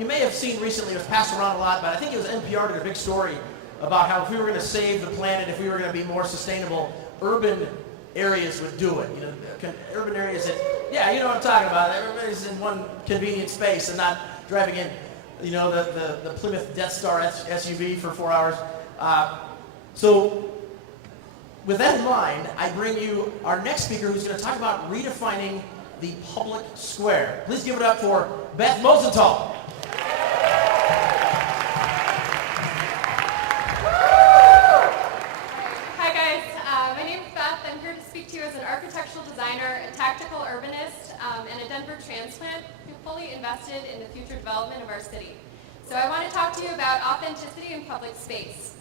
you may have seen recently, it was passed around a lot, but I think it was NPR did a big story about how if we were going to save the planet, if we were going to be more sustainable, urban areas would do it. You know, urban areas that, yeah, you know what I'm talking about. Everybody's in one convenient space and not driving in, you know, the Plymouth Death Star SUV for 4 hours. So with that in mind, I bring you our next speaker who's going to talk about redefining the public square. Please give it up for Beth Mosenthal. Hi guys, my name is Beth. I'm here to speak to you as an architectural designer, a tactical urbanist, and a Denver transplant who fully invested in the future development of our city. So I want to talk to you about authenticity in public space.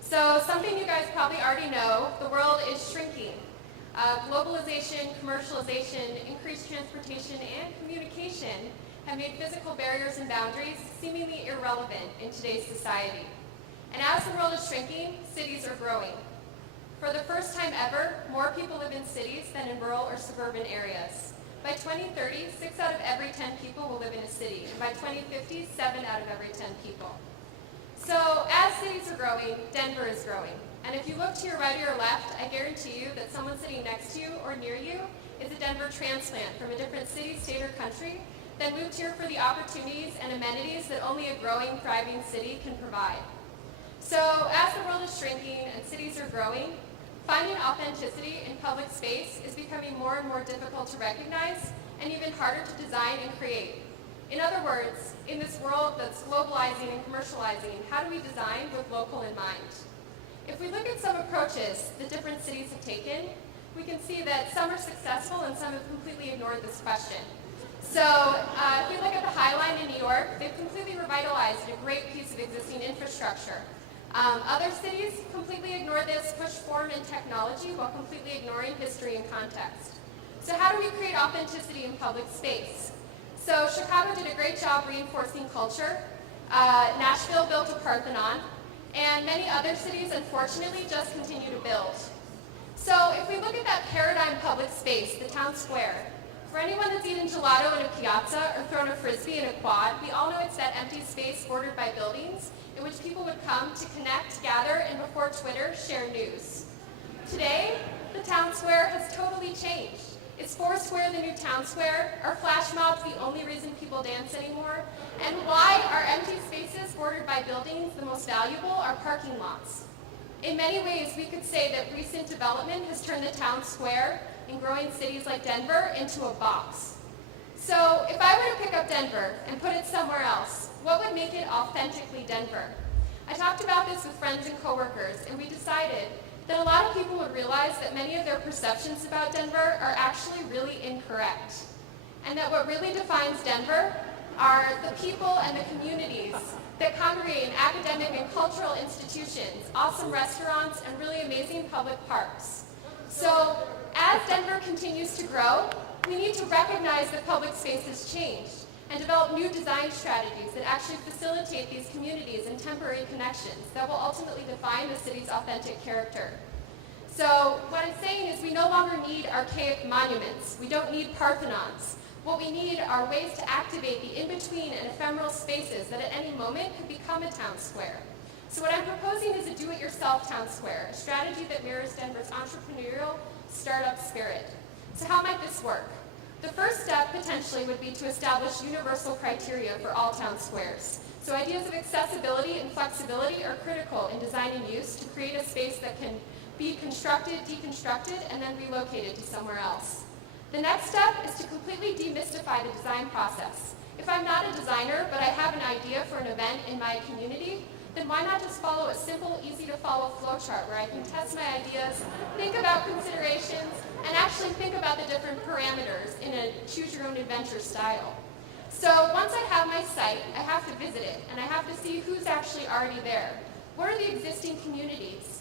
So something you guys probably already know, the world is shrinking. Globalization, commercialization, increased transportation, and communication have made physical barriers and boundaries seemingly irrelevant in today's society. And as the world is shrinking, cities are growing. For the first time ever, more people live in cities than in rural or suburban areas. By 2030, 6 out of every 10 people will live in a city, and by 2050, 7 out of every 10 people. So as cities are growing, Denver is growing. And if you look to your right or your left, I guarantee you that someone sitting next to you or near you is a Denver transplant from a different city, state, or country that moved here for the opportunities and amenities that only a growing, thriving city can provide. So as the world is shrinking and cities are growing, finding authenticity in public space is becoming more and more difficult to recognize and even harder to design and create. In other words, in this world that's globalizing and commercializing, how do we design with local in mind? If we look at some approaches that different cities have taken, we can see that some are successful and some have completely ignored this question. So if we look at the High Line in New York, they've completely revitalized a great piece of existing infrastructure. Other cities completely ignore this, push form and technology while completely ignoring history and context. So how do we create authenticity in public space? So Chicago did a great job reinforcing culture. Nashville built a Parthenon. And many other cities, unfortunately, just continue to build. So if we look at that paradigm public space, the town square, for anyone that's eaten gelato in a piazza or thrown a frisbee in a quad, we all know it's that empty space bordered by buildings in which people would come to connect, gather, and before Twitter, share news. Today, the town square has totally changed. Is Foursquare the new town square? Are flash mobs the only reason people dance anymore? And why are empty spaces bordered by buildings the most valuable? Are parking lots. In many ways, we could say that recent development has turned the town square in growing cities like Denver into a box. So if I were to pick up Denver and put it somewhere else, what would make it authentically Denver? I talked about this with friends and coworkers, and we decided that a lot of people would realize that many of their perceptions about Denver are actually really incorrect. And that what really defines Denver are the people and the communities that congregate in academic and cultural institutions, awesome restaurants, and really amazing public parks. So as Denver continues to grow, we need to recognize that public space has changed and develop new design strategies that actually facilitate these communities and temporary connections that will ultimately define the city's authentic character. So what I'm saying is we no longer need archaic monuments. We don't need Parthenons. What we need are ways to activate the in-between and ephemeral spaces that at any moment could become a town square. So what I'm proposing is a do-it-yourself town square, a strategy that mirrors Denver's entrepreneurial startup spirit. So how might this work? The first step potentially would be to establish universal criteria for all town squares. So ideas of accessibility and flexibility are critical in design and use to create a space that can be constructed, deconstructed, and then relocated to somewhere else. The next step is to completely demystify the design process. If I'm not a designer, but I have an idea for an event in my community, then why not just follow a simple, easy-to-follow flowchart where I can test my ideas, think about considerations, and actually think about the different parameters in a choose-your-own-adventure style. So once I have my site, I have to visit it, and I have to see who's actually already there. What are the existing communities?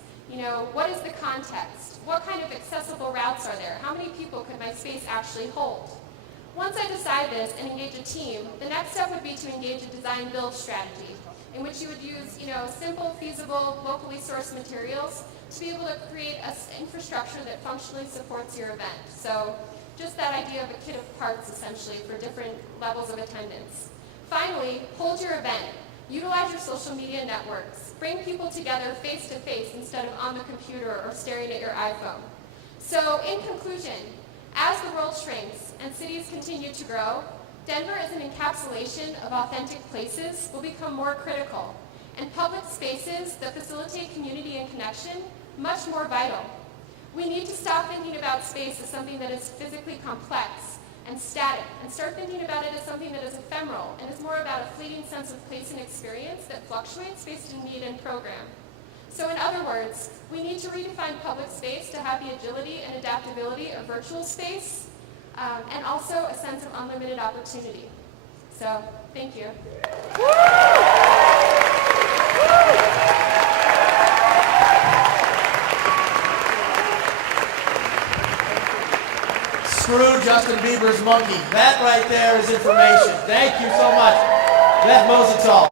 What is the context? What kind of accessible routes are there? How many people could my space actually hold? Once I decide this and engage a team, the next step would be to engage a design-build strategy, in which you would use, simple, feasible, locally sourced materials to be able to create an infrastructure that functionally supports your event. So just that idea of a kit of parts, essentially, for different levels of attendance. Finally, hold your event. Utilize your social media networks. Bring people together face to face instead of on the computer or staring at your iPhone. So in conclusion, as the world shrinks and cities continue to grow, Denver as an encapsulation of authentic places will become more critical, and public spaces that facilitate community and connection much more vital. We need to stop thinking about space as something that is physically complex and static, and start thinking about it as something that is ephemeral and is more about a fleeting sense of place and experience that fluctuates based on need and program. So in other words, we need to redefine public space to have the agility and adaptability of virtual space, and also a sense of unlimited opportunity. So, thank you. Screw Justin Bieber's monkey. That right there is information. Thank you so much, Beth Mosenthal.